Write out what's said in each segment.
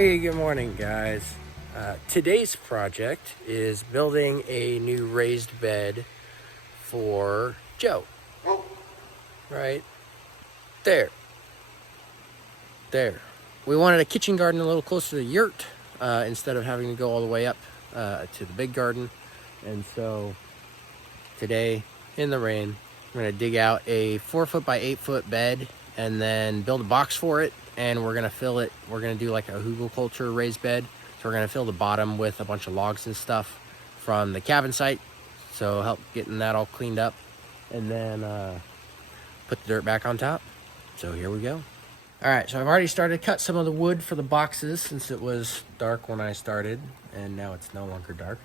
Hey, good morning, guys. Today's project is building a new raised bed for Joe. Right there. There. We wanted a kitchen garden a little closer to the yurt instead of having to go all the way up to the big garden. And so today, in the rain, I'm going to dig out a 4-foot by 8-foot bed and then build a box for it. And we're going to fill it. We're going to do like a Hugelkultur raised bed. So we're going to fill the bottom with a bunch of logs and stuff from the cabin site. So help getting that all cleaned up. And then put the dirt back on top. So here we go. All right, so I've already started to cut some of the wood for the boxes since it was dark when I started. And now it's no longer dark.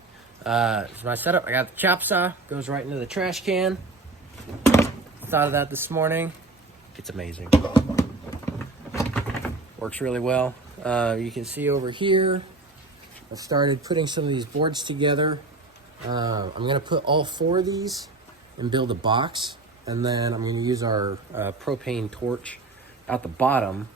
So my setup, I got the chop saw. Goes right into the trash can. Thought of that this morning. It's amazing. Works really well. You can see over here, I've started putting some of these boards together. I'm gonna put all 4 of these and build a box. And then I'm gonna use our propane torch out the bottom.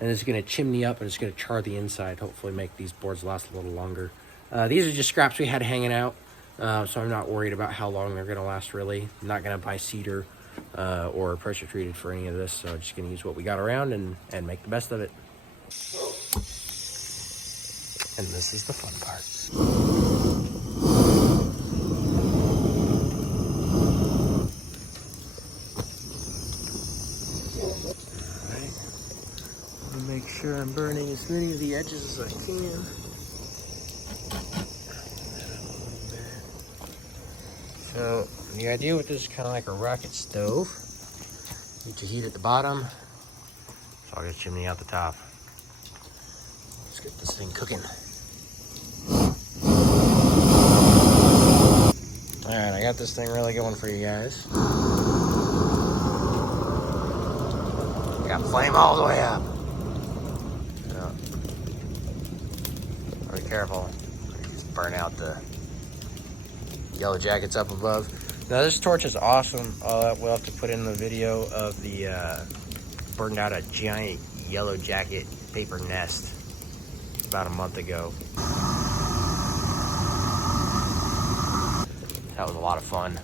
And it's gonna chimney up and it's gonna char the inside. Hopefully make these boards last a little longer. These are just scraps we had hanging out. So I'm not worried about how long they're gonna last really. I'm not gonna buy cedar or pressure treated for any of this. So I'm just gonna use what we got around and make the best of it. And this is the fun part. Alright. I'll make sure I'm burning as many of the edges as I can. So the idea with this is kind of like a rocket stove. Need to heat at the bottom. So I'll get a chimney out the top. Let's get this thing cooking. Alright, I got this thing really going for you guys. Got flame all the way up. So, be careful. Just burn out the yellow jackets up above. Now this torch is awesome. We'll have to put in the video of the burned out a giant yellow jacket paper nest about a month ago. That was a lot of fun.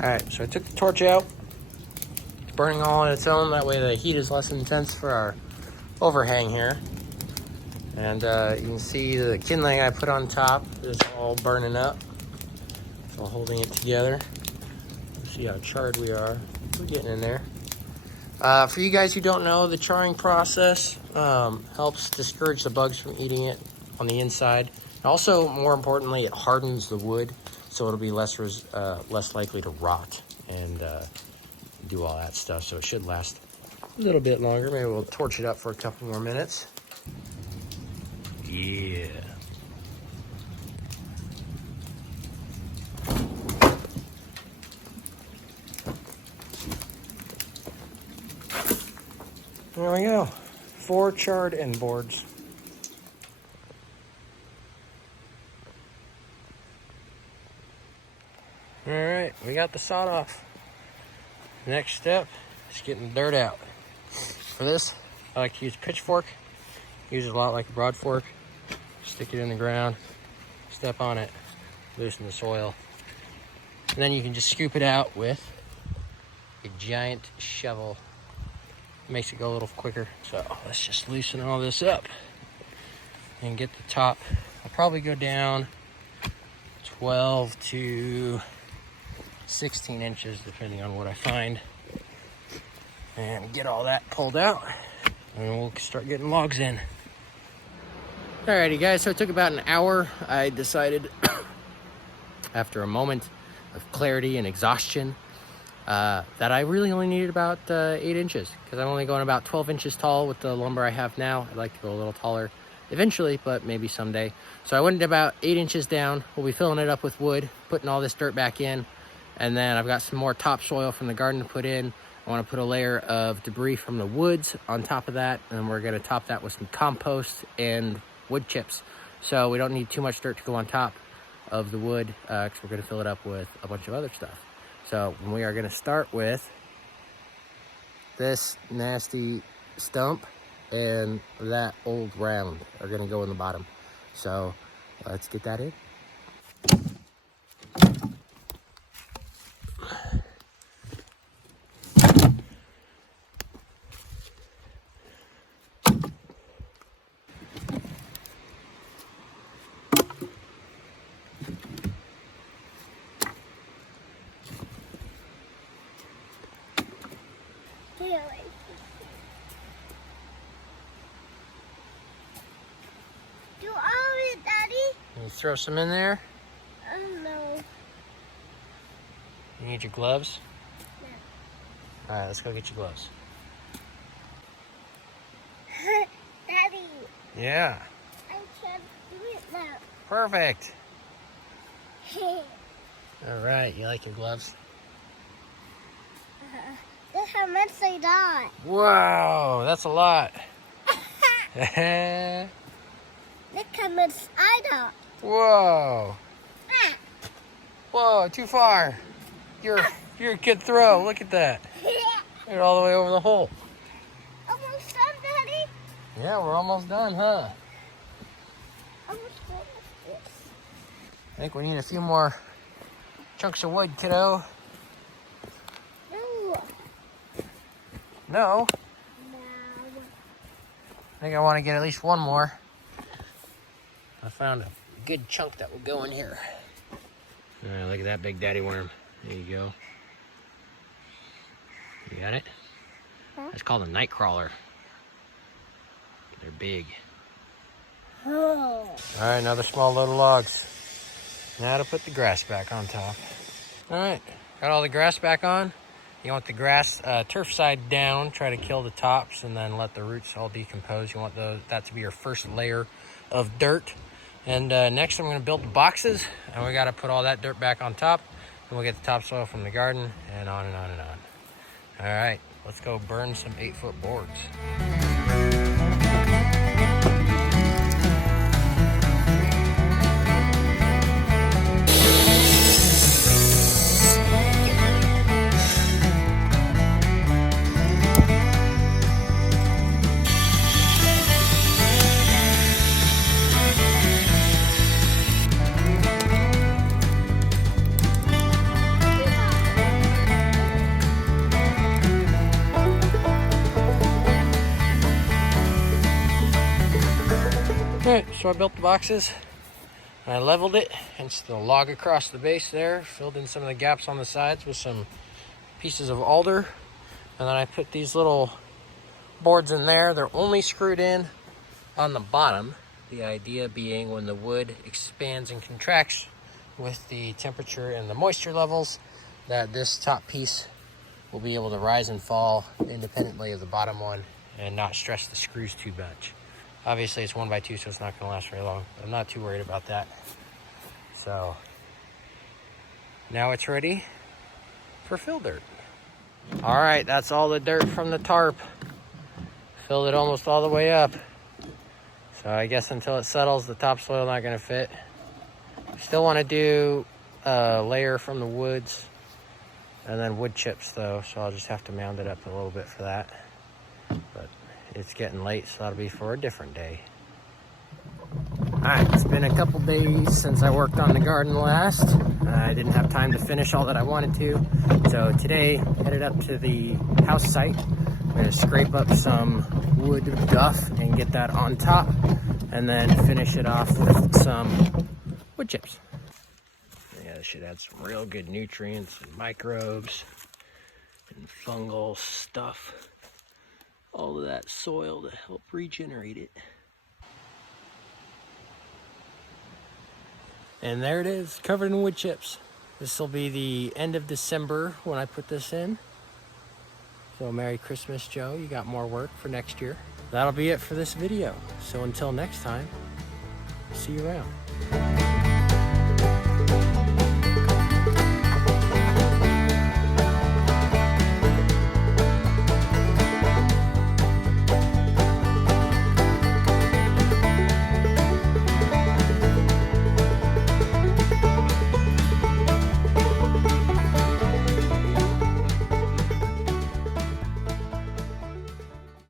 Alright, so I took the torch out. It's burning all on its own. That way the heat is less intense for our overhang here. And you can see the kindling I put on top is all burning up. So holding it together. See how charred we are. We're getting in there. For you guys who don't know, the charring process helps discourage the bugs from eating it on the inside. Also, more importantly, it hardens the wood, so it'll be less likely to rot and do all that stuff. So it should last a little bit longer. Maybe we'll torch it up for a couple more minutes. Yeah. There we go. 4 charred end boards. All right, we got the sod off. Next step is getting the dirt out. For this, I like to use a pitchfork. Use it a lot like a broad fork. Stick it in the ground, step on it, loosen the soil. And then you can just scoop it out with a giant shovel. Makes it go a little quicker. So let's just loosen all this up and get the top. I'll probably go down 12 to 16 inches depending on what I find, and get all that pulled out and we'll start getting logs in. Alrighty guys, so it took about an hour. I decided after a moment of clarity and exhaustion that I really only needed about 8 inches, because I'm only going about 12 inches tall with the lumber I have now. I'd like to go a little taller eventually, but maybe someday. So I went about 8 inches down. We'll be filling it up with wood, putting all this dirt back in, and then I've got some more topsoil from the garden to put in. I want to put a layer of debris from the woods on top of that, and we're going to top that with some compost and wood chips. So we don't need too much dirt to go on top of the wood, because we're going to fill it up with a bunch of other stuff. So we are going to start with this nasty stump and that old round are gonna go in the bottom. So let's get that in. Do all of it, Daddy? You throw some in there. Oh no. You need your gloves? No. All right, let's go get your gloves. Daddy, Yeah, I can't do it now. perfect. All right, you like your gloves? Look how much I got. Wow, that's a lot. Look how much I got. Whoa. Whoa, too far. You're a good throw. Look at that. You're all the way over the hole. Almost done, Daddy. Yeah, we're almost done, huh? Almost done with this. I think we need a few more chunks of wood, kiddo. No. No? No. I think I want to get at least one more. I found a good chunk that will go in here. All right, look at that big daddy worm. There you go. You got it? Huh? That's called a night crawler. They're big. Oh. All right, another small load of logs. Now to put the grass back on top. All right, got all the grass back on. You want the grass turf side down, try to kill the tops and then let the roots all decompose. You want that to be your first layer of dirt. And next I'm gonna build the boxes, and we gotta put all that dirt back on top, and we'll get the topsoil from the garden, and on and on and on. All right, let's go burn some 8-foot boards. Alright, so I built the boxes, and I leveled it, and the log across the base there, filled in some of the gaps on the sides with some pieces of alder, and then I put these little boards in there. They're only screwed in on the bottom, the idea being when the wood expands and contracts with the temperature and the moisture levels, that this top piece will be able to rise and fall independently of the bottom one and not stress the screws too much. Obviously it's 1x2, so it's not gonna last very long. I'm not too worried about that. So now it's ready for fill dirt. All right, that's all the dirt from the tarp. Filled it almost all the way up. So I guess until it settles, the topsoil not gonna fit. Still wanna do a layer from the woods and then wood chips though, so I'll just have to mound it up a little bit for that. But it's getting late, so that'll be for a different day. All right, it's been a couple days since I worked on the garden last. I didn't have time to finish all that I wanted to. So today, headed up to the house site. I'm gonna scrape up some wood duff and get that on top, and then finish it off with some wood chips. Yeah, this should add some real good nutrients and microbes and fungal stuff. All of that soil to help regenerate it. And there it is, covered in wood chips. This will be the end of December when I put this in. So Merry Christmas, Joe. You got more work for next year. That'll be it for this video. So until next time, see you around.